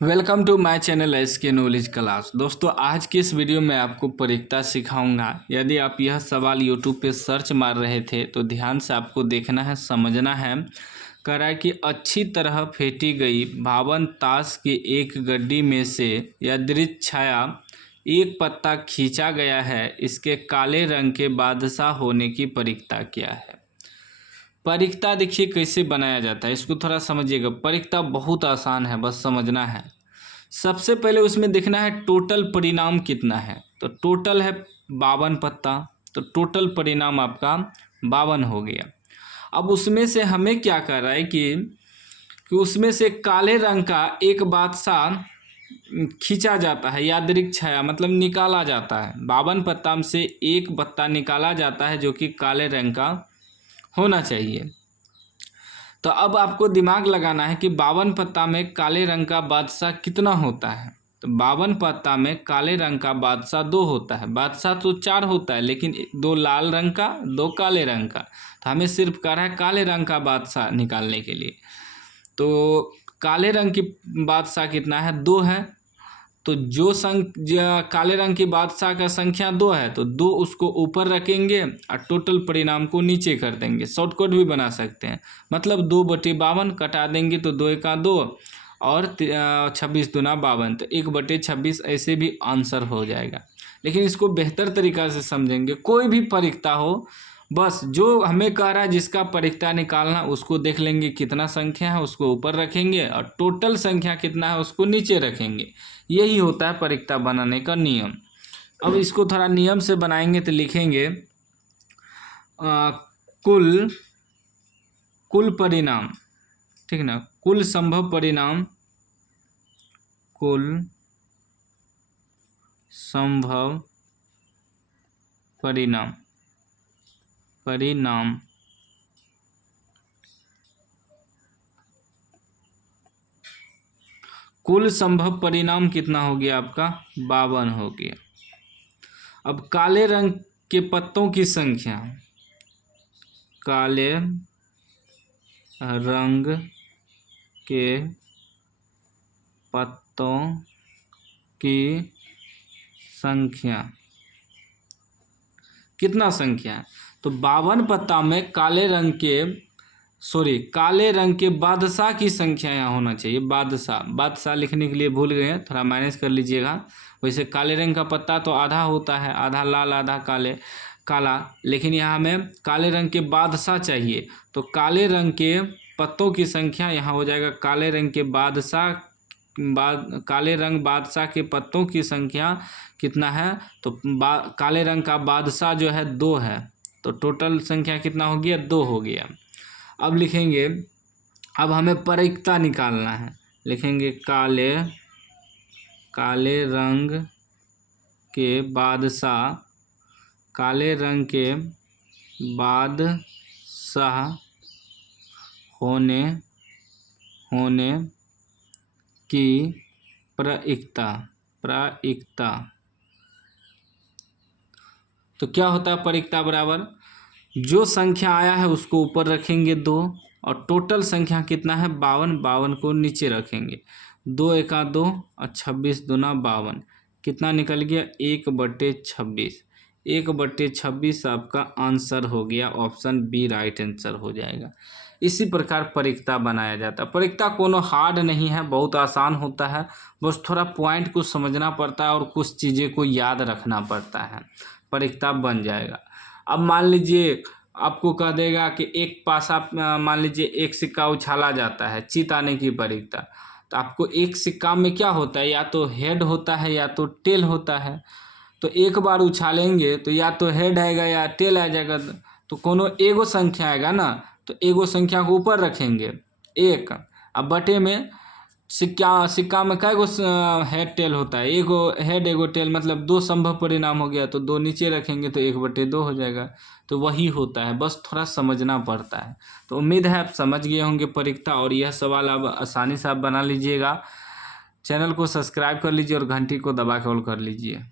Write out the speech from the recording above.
Welcome to my channel SK knowledge class. दोस्तों, आज की इस वीडियो में आपको परीक्षा सिखाऊंगा। यदि आप यह सवाल यूट्यूब पे सर्च मार रहे थे तो ध्यान से आपको देखना है, समझना है। कह रहा है कि अच्छी तरह फेंटी गई 52 ताश की एक गड्डी में से यादृच्छिक छाया एक पत्ता खींचा गया है, इसके काले रंग के बादशाह होने की परीक्षा क्या है। परीक्षा देखिए कैसे बनाया जाता है, इसको थोड़ा समझिएगा। परीक्षा बहुत आसान है, बस समझना है। सबसे पहले उसमें देखना है टोटल परिणाम कितना है। तो टोटल है 52 पत्ता, तो टोटल परिणाम आपका 52 हो गया। अब उसमें से हमें क्या कर रहा है कि उसमें से काले रंग का एक बादशाह खींचा जाता है, यादृच्छिक छाया मतलब निकाला जाता है। 52 पत्ता में से एक पत्ता निकाला जाता है जो कि काले रंग का होना चाहिए। तो अब आपको दिमाग लगाना है कि 52 पत्ता में काले रंग का बादशाह कितना होता है। तो 52 पत्ता में काले रंग का बादशाह 2 होता है। बादशाह तो 4 होता है, लेकिन 2 लाल रंग का 2 काले रंग का। तो हमें सिर्फ कह रहा है काले रंग का बादशाह निकालने के लिए। तो काले रंग की बादशाह कितना है, 2 है। तो जो काले रंग की बादशाह का संख्या 2 है तो 2 उसको ऊपर रखेंगे और टोटल परिणाम को नीचे कर देंगे। शॉर्टकट भी बना सकते हैं, मतलब 2/52 कटा देंगे तो 2 का 2 और 26 दूना 52, तो 1/26 ऐसे भी आंसर हो जाएगा। लेकिन इसको बेहतर तरीक़ा से समझेंगे। कोई भी परीक्षा हो, बस जो हमें कह रहा है जिसका परीक्षा निकालना, उसको देख लेंगे कितना संख्या है, उसको ऊपर रखेंगे और टोटल संख्या कितना है उसको नीचे रखेंगे। यही होता है परीक्षा बनाने का नियम। अब इसको थोड़ा नियम से बनाएंगे तो लिखेंगे कुल परिणाम, ठीक ना, कुल संभव परिणाम, कुल संभव परिणाम कुल संभव परिणाम कितना हो गया आपका, 52 हो गया। अब काले रंग के पत्तों की संख्या, काले रंग के पत्तों की संख्या कितना संख्या है। तो 52 पत्ता में काले रंग के बादशाह की संख्या यहाँ होना चाहिए। बादशाह लिखने के लिए भूल गए हैं, थोड़ा माइनस कर लीजिएगा। वैसे काले रंग का पत्ता तो आधा होता है, आधा लाल आधा काला, लेकिन यहाँ हमें काले रंग के बादशाह चाहिए। तो काले रंग के पत्तों की संख्या यहाँ हो जाएगा काले रंग बादशाह के पत्तों की संख्या कितना है। तो काले रंग का बादशाह जो है 2 है, तो टोटल संख्या कितना हो गया, 2 हो गया। अब लिखेंगे, अब हमें परीक्षा निकालना है। लिखेंगे काले रंग के बादशाह होने की परीक्षा। तो क्या होता है परीक्षा बराबर, जो संख्या आया है उसको ऊपर रखेंगे 2 और टोटल संख्या कितना है 52 को नीचे रखेंगे। 2 एका 2 और 26 दूना 52, कितना निकल गया 1/26। 1/26 आपका आंसर हो गया, ऑप्शन बी राइट आंसर हो जाएगा। इसी प्रकार परीक्षा बनाया जाता है। परीक्षा कोनो हार्ड नहीं है, बहुत आसान होता है। बस थोड़ा पॉइंट को समझना पड़ता है और कुछ चीज़ें को याद रखना पड़ता है, परीक्षा बन जाएगा। अब मान लीजिए आपको कह देगा कि एक पासा, मान लीजिए एक सिक्का उछाला जाता है, जीत आने की परीक्षा। तो आपको एक सिक्का में क्या होता है, या तो हेड होता है या तो टेल होता है। तो एक बार उछालेंगे तो या तो हेड आएगा या टेल आ जाएगा। तो कोनो एगो संख्या आएगा ना, तो एगो संख्या को ऊपर रखेंगे 1। अब बटे में सिक्का में कई गो हेड टेल होता है, एगो हेड एगो टेल, मतलब 2 संभव परिणाम हो गया। तो 2 नीचे रखेंगे तो 1/2 हो जाएगा। तो वही होता है, बस थोड़ा समझना पड़ता है। तो उम्मीद है आप समझ गए होंगे परीक्षा, और यह सवाल आप आसानी से आप बना लीजिएगा। चैनल को सब्सक्राइब कर लीजिए और घंटी को दबा के ऑल कर लीजिए।